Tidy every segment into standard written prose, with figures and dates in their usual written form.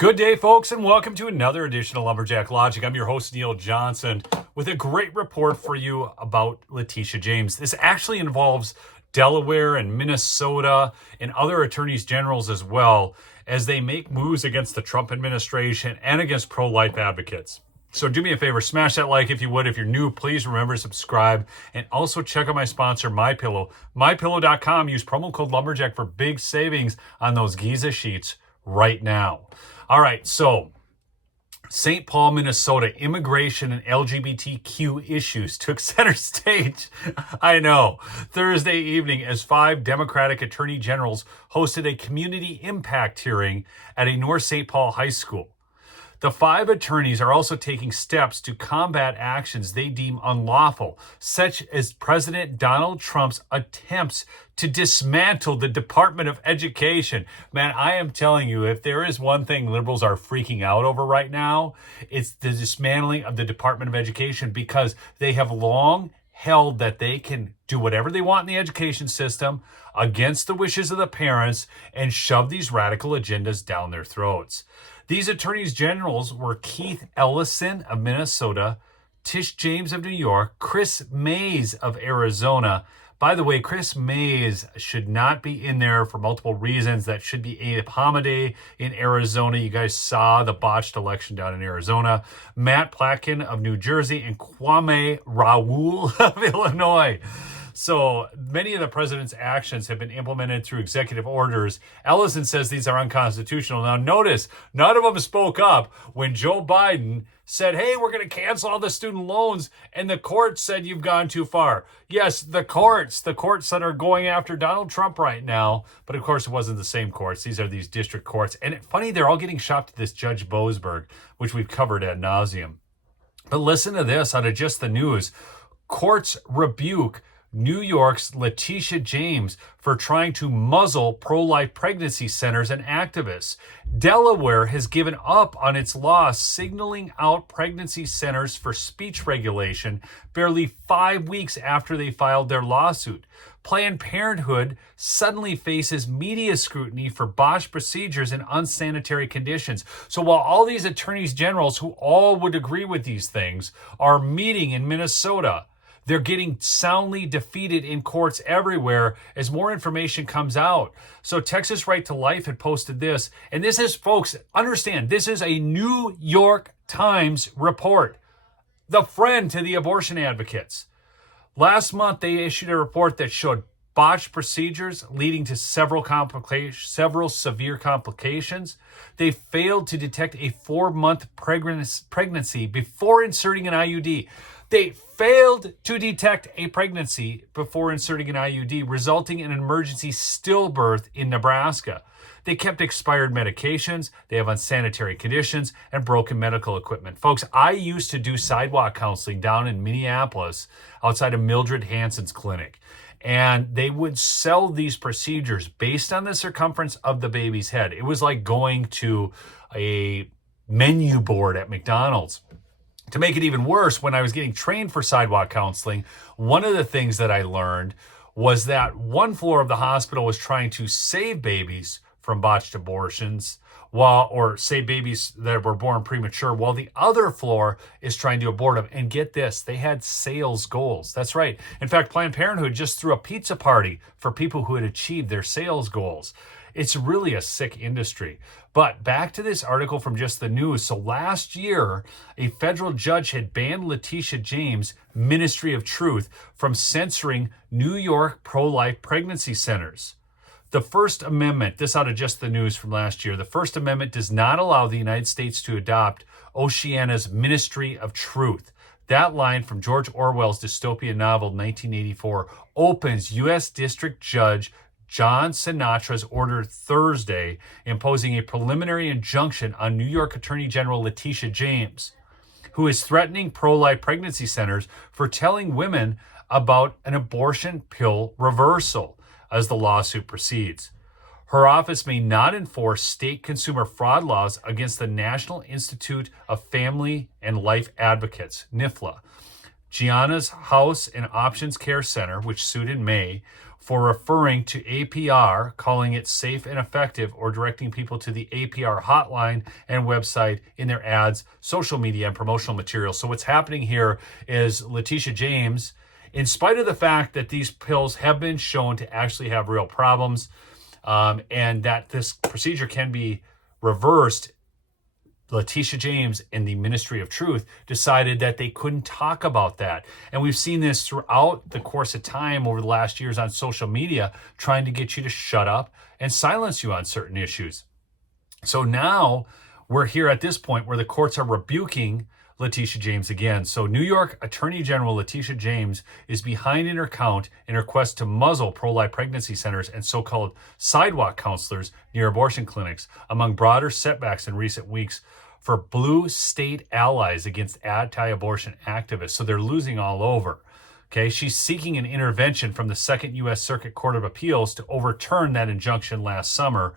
Good day, folks, and welcome to another edition of Lumberjack Logic. I'm your host, Neil Johnson, with a great report for you about Leticia James. This actually involves Delaware and Minnesota and other attorneys generals as well, as they make moves against the Trump administration and against pro-life advocates. So do me a favor, smash that like if you would. If you're new, please remember to subscribe. And also check out my sponsor, MyPillow. MyPillow.com. Use promo code Lumberjack for big savings on those Giza sheets right now. All right, so St. Paul, Minnesota, immigration and LGBTQ issues took center stage, I know, Thursday evening as 5 Democratic attorney generals hosted a community impact hearing at a North St. Paul high school. The 5 attorneys are also taking steps to combat actions they deem unlawful, such as President Donald Trump's attempts to dismantle the Department of Education. Man, I am telling you, if there is one thing liberals are freaking out over right now, it's the dismantling of the Department of Education, because they have long held that they can do whatever they want in the education system against the wishes of the parents and shove these radical agendas down their throats. These attorneys generals were Keith Ellison of Minnesota, Tish James of New York, Chris Mays of Arizona. By the way, Chris Mays should not be in there for multiple reasons. That should be Abe Hamadeh in Arizona. You guys saw the botched election down in Arizona. Matt Platkin of New Jersey and Kwame Raoul of Illinois. So many of the president's actions have been implemented through executive orders. Ellison says these are unconstitutional. Now notice, none of them spoke up when Joe Biden said, hey, we're going to cancel all the student loans, and the courts said you've gone too far. Yes, the courts that are going after Donald Trump right now, but of course it wasn't the same courts. These are these district courts. And it's funny, they're all getting shopped to this Judge Boasberg, which we've covered ad nauseum. But listen to this out of just the news. Courts rebuke New York's Leticia James for trying to muzzle pro-life pregnancy centers and activists. Delaware has given up on its law signaling out pregnancy centers for speech regulation barely 5 weeks after they filed their lawsuit. Planned Parenthood suddenly faces media scrutiny for botched procedures and unsanitary conditions. So while all these attorneys generals, who all would agree with these things, are meeting in Minnesota, they're getting soundly defeated in courts everywhere as more information comes out. So Texas Right to Life had posted this, and this is, folks, understand, this is a New York Times report, the friend to the abortion advocates. Last month, they issued a report that showed botched procedures leading to several severe complications. They failed to detect a 4-month pregnancy before inserting an IUD. They failed to detect a pregnancy before inserting an IUD, resulting in an emergency stillbirth in Nebraska. They kept expired medications, they have unsanitary conditions, and broken medical equipment. Folks, I used to do sidewalk counseling down in Minneapolis outside of Mildred Hansen's clinic. And they would sell these procedures based on the circumference of the baby's head. It was like going to a menu board at McDonald's. To make it even worse, when I was getting trained for sidewalk counseling, one of the things that I learned was that one floor of the hospital was trying to save babies from botched abortions, or save babies that were born premature, while the other floor is trying to abort them. And get this, they had sales goals. That's right. In fact, Planned Parenthood just threw a pizza party for people who had achieved their sales goals. It's really a sick industry. But back to this article from just the news. So last year, a federal judge had banned Leticia James' Ministry of Truth from censoring New York pro-life pregnancy centers. The First Amendment, this out of just the news from last year, the First Amendment does not allow the United States to adopt Oceania's Ministry of Truth. That line from George Orwell's dystopian novel 1984 opens U.S. District Judge John Sinatra's order Thursday, imposing a preliminary injunction on New York Attorney General Leticia James, who is threatening pro-life pregnancy centers for telling women about an abortion pill reversal as the lawsuit proceeds. Her office may not enforce state consumer fraud laws against the National Institute of Family and Life Advocates, NIFLA. Gianna's House and Options Care Center, which sued in May, for referring to APR, calling it safe and effective, or directing people to the APR hotline and website in their ads, social media, and promotional materials. So what's happening here is Leticia James, in spite of the fact that these pills have been shown to actually have real problems, and that this procedure can be reversed, Leticia James and the Ministry of Truth decided that they couldn't talk about that. And we've seen this throughout the course of time over the last years on social media, trying to get you to shut up and silence you on certain issues. So now we're here at this point where the courts are rebuking Leticia James again. So New York Attorney General Leticia James is behind in her count in her quest to muzzle pro-life pregnancy centers and so-called sidewalk counselors near abortion clinics, among broader setbacks in recent weeks for blue state allies against anti-abortion activists. So they're losing all over. Okay, she's seeking an intervention from the Second U.S. Circuit Court of Appeals to overturn that injunction last summer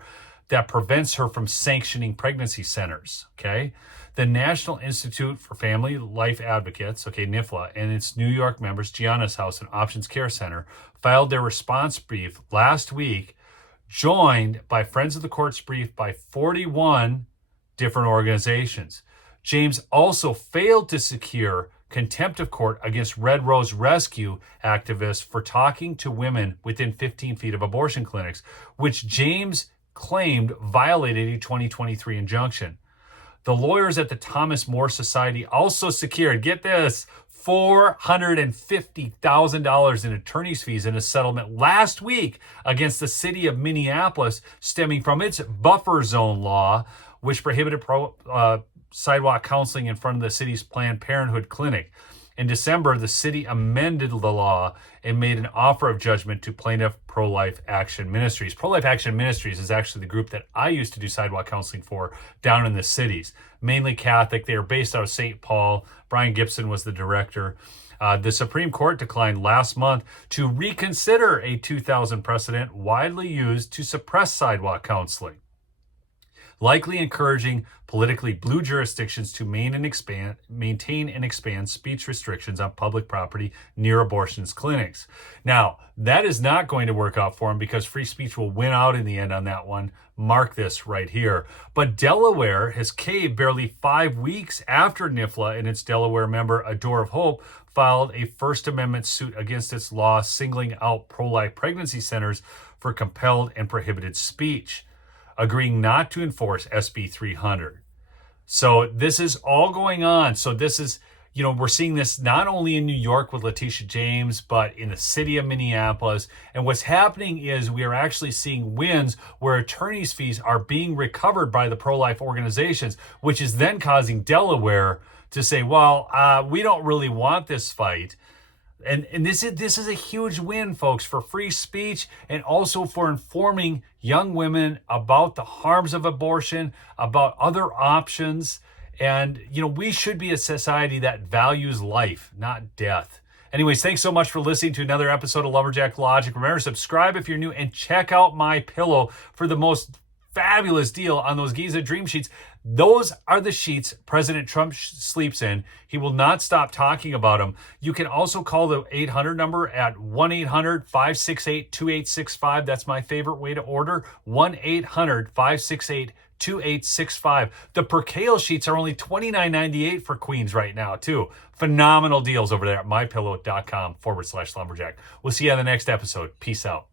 that prevents her from sanctioning pregnancy centers. Okay, the National Institute for Family Life Advocates, NIFLA, and its New York members, Gianna's House and Options Care Center, filed their response brief last week, joined by Friends of the Court's brief by 41 different organizations. James also failed to secure contempt of court against Red Rose Rescue activists for talking to women within 15 feet of abortion clinics, which James claimed violated a 2023 injunction. The lawyers at the Thomas More Society also secured, get this, $450,000 in attorney's fees in a settlement last week against the city of Minneapolis, stemming from its buffer zone law, which prohibited sidewalk counseling in front of the city's Planned Parenthood clinic. In December, the city amended the law and made an offer of judgment to plaintiff Pro-Life Action Ministries. Pro-Life Action Ministries is actually the group that I used to do sidewalk counseling for down in the cities. Mainly Catholic. They are based out of St. Paul. Brian Gibson was the director. The Supreme Court declined last month to reconsider a 2000 precedent widely used to suppress sidewalk counseling, likely encouraging politically blue jurisdictions to maintain and expand speech restrictions on public property near abortion clinics. Now, that is not going to work out for him because free speech will win out in the end on that one. Mark this right here. But Delaware has caved barely 5 weeks after NIFLA and its Delaware member, A Door of Hope, filed a First Amendment suit against its law singling out pro-life pregnancy centers for compelled and prohibited speech, agreeing not to enforce SB 300. So this is all going on. So this is, we're seeing this not only in New York with Leticia James, but in the city of Minneapolis. And what's happening is we are actually seeing wins where attorney's fees are being recovered by the pro-life organizations, which is then causing Delaware to say, well, we don't really want this fight. And this is a huge win, folks, for free speech and also for informing young women about the harms of abortion, about other options. And, we should be a society that values life, not death. Anyways, thanks so much for listening to another episode of Lumberjack Logic. Remember, subscribe if you're new and check out my pillow for the most fabulous deal on those Giza Dream Sheets. Those are the sheets President Trump sleeps in. He will not stop talking about them. You can also call the 800 number at 1-800-568-2865. That's my favorite way to order, 1-800-568-2865. The percale sheets are only $29.98 for queens right now, too. Phenomenal deals over there at mypillow.com/lumberjack. We'll see you on the next episode. Peace out.